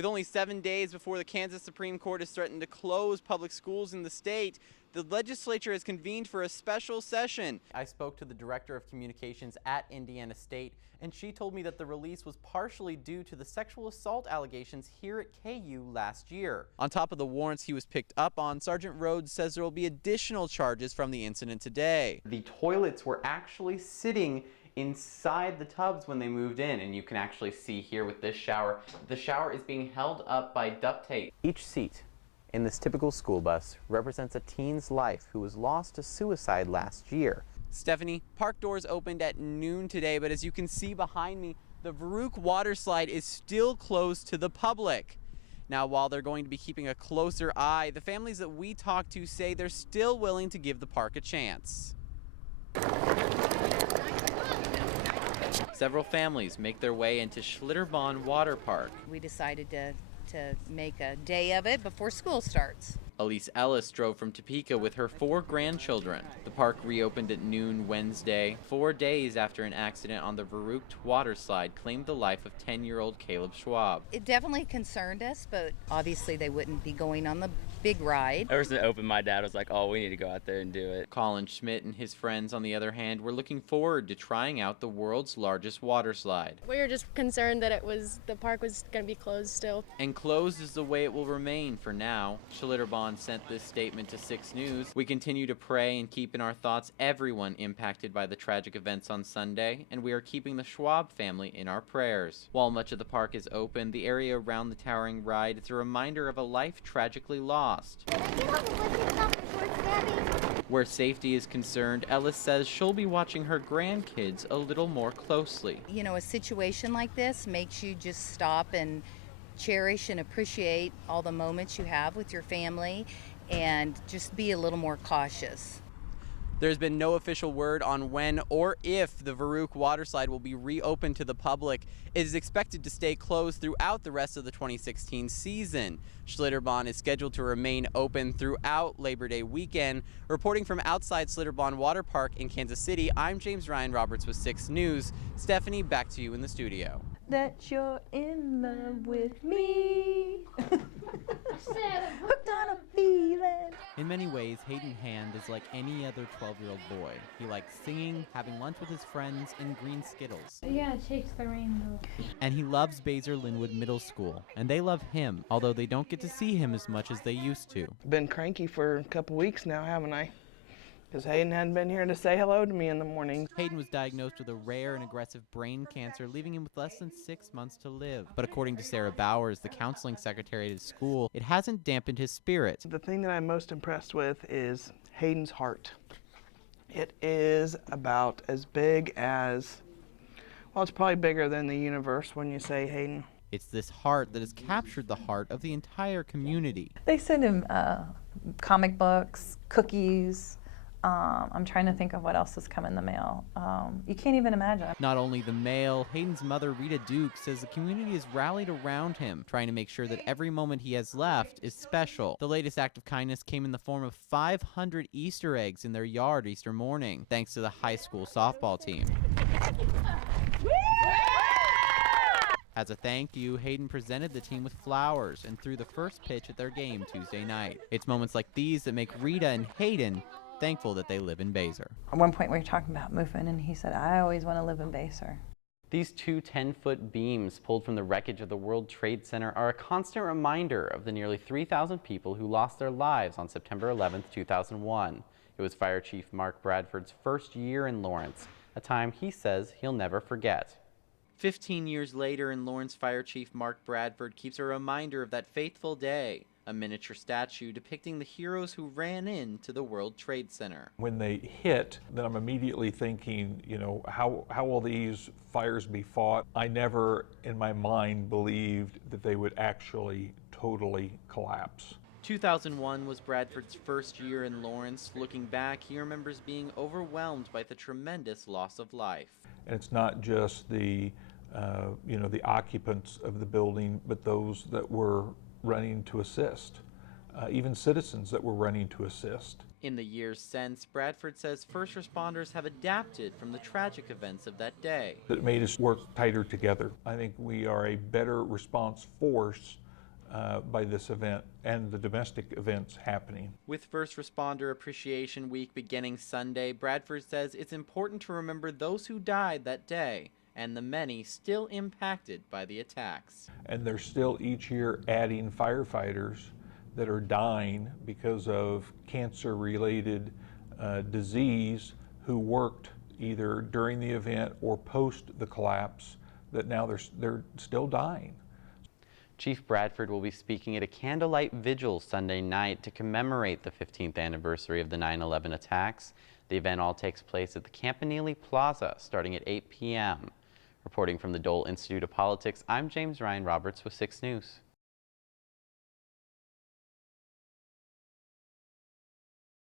With only 7 days before the Kansas Supreme Court has threatened to close public schools in the state, the legislature has convened for a special session. I spoke to the director of communications at Indiana State, and she told me that the release was partially due to the sexual assault allegations here at KU last year. On top of the warrants he was picked up on, Sergeant Rhodes says there will be additional charges from the incident today. The toilets were actually sitting inside the tubs when they moved in, and you can actually see here with this shower, the shower is being held up by duct tape. Each seat in this typical school bus represents a teen's life who was lost to suicide last year. Stephanie, park doors opened at noon today, but as you can see behind me, the Varuk water slide is still closed to the public. Now, while they're going to be keeping a closer eye, the families that we talked to say they're still willing to give the park a chance. Several families make their way into Schlitterbahn Water Park. We decided to make a day of it before school starts. Elise Ellis drove from Topeka with her 4 grandchildren. The park reopened at noon Wednesday, 4 days after an accident on the Varuk water slide claimed the life of 10-year-old Caleb Schwab. It definitely concerned us, but obviously they wouldn't be going on the big ride. Ever since it opened, my dad was like, oh, we need to go out there and do it. Colin Schmidt and his friends, on the other hand, were looking forward to trying out the world's largest water slide. We were just concerned that the park was going to be closed still. And closed is the way it will remain for now. Schlitterbahn sent this statement to 6 News. We continue to pray and keep in our thoughts everyone impacted by the tragic events on Sunday, and we are keeping the Schwab family in our prayers. While much of the park is open, the area around the towering ride is a reminder of a life tragically lost. Where safety is concerned, Ellis says she'll be watching her grandkids a little more closely. You know, a situation like this makes you just stop and cherish and appreciate all the moments you have with your family and just be a little more cautious. There's been no official word on when or if the Varuk water slide will be reopened to the public. It is expected to stay closed throughout the rest of the 2016 season. Schlitterbahn is scheduled to remain open throughout Labor Day weekend. Reporting from outside Schlitterbahn Water Park in Kansas City, I'm James Ryan Roberts with 6 News. Stephanie, back to you in the studio. That you're in love with me. Hooked on a feeling. In many ways, Hayden Hand is like any other 12-year-old boy. He likes singing, having lunch with his friends, and green Skittles. Yeah, it shakes the rainbow. And he loves Baser Linwood Middle School, and they love him, although they don't get to see him as much as they used to. Been cranky for a couple weeks now, haven't I? Because Hayden hadn't been here to say hello to me in the morning. Hayden was diagnosed with a rare and aggressive brain cancer, leaving him with less than 6 months to live. But according to Sarah Bowers, the counseling secretary at his school, it hasn't dampened his spirits. The thing that I'm most impressed with is Hayden's heart. It is about as big as, well, it's probably bigger than the universe when you say Hayden. It's this heart that has captured the heart of the entire community. They send him comic books, cookies. I'm trying to think of what else has come in the mail. You can't even imagine. Not only the mail, Hayden's mother, Rita Duke, says the community has rallied around him, trying to make sure that every moment he has left is special. The latest act of kindness came in the form of 500 Easter eggs in their yard Easter morning, thanks to the high school softball team. As a thank you, Hayden presented the team with flowers and threw the first pitch at their game Tuesday night. It's moments like these that make Rita and Hayden thankful that they live in Baser. At one point we were talking about moving, and he said, I always want to live in Baser. These 2 10-foot beams pulled from the wreckage of the World Trade Center are a constant reminder of the nearly 3,000 people who lost their lives on September 11, 2001. It was Fire Chief Mark Bradford's first year in Lawrence, a time he says he'll never forget. 15 years later, and Lawrence Fire Chief Mark Bradford keeps a reminder of that fateful day, a miniature statue depicting the heroes who ran into the World Trade Center. When they hit, then I'm immediately thinking, you know, how will these fires be fought? I never in my mind believed that they would actually totally collapse. 2001 was Bradford's first year in Lawrence. Looking back, he remembers being overwhelmed by the tremendous loss of life. And it's not just the the occupants of the building, but those that were running to assist, even citizens that were running to assist. In the years since, Bradford says first responders have adapted from the tragic events of that day. It made us work tighter together. I think we are a better response force by this event and the domestic events happening. With First Responder Appreciation Week beginning Sunday, Bradford says it's important to remember those who died that day and the many still impacted by the attacks. And they're still each year adding firefighters that are dying because of cancer-related disease who worked either during the event or post the collapse, that now they're still dying. Chief Bradford will be speaking at a candlelight vigil Sunday night to commemorate the 15th anniversary of the 9/11 attacks. The event all takes place at the Campanile Plaza starting at 8 p.m. Reporting from the Dole Institute of Politics, I'm James Ryan Roberts with 6 News.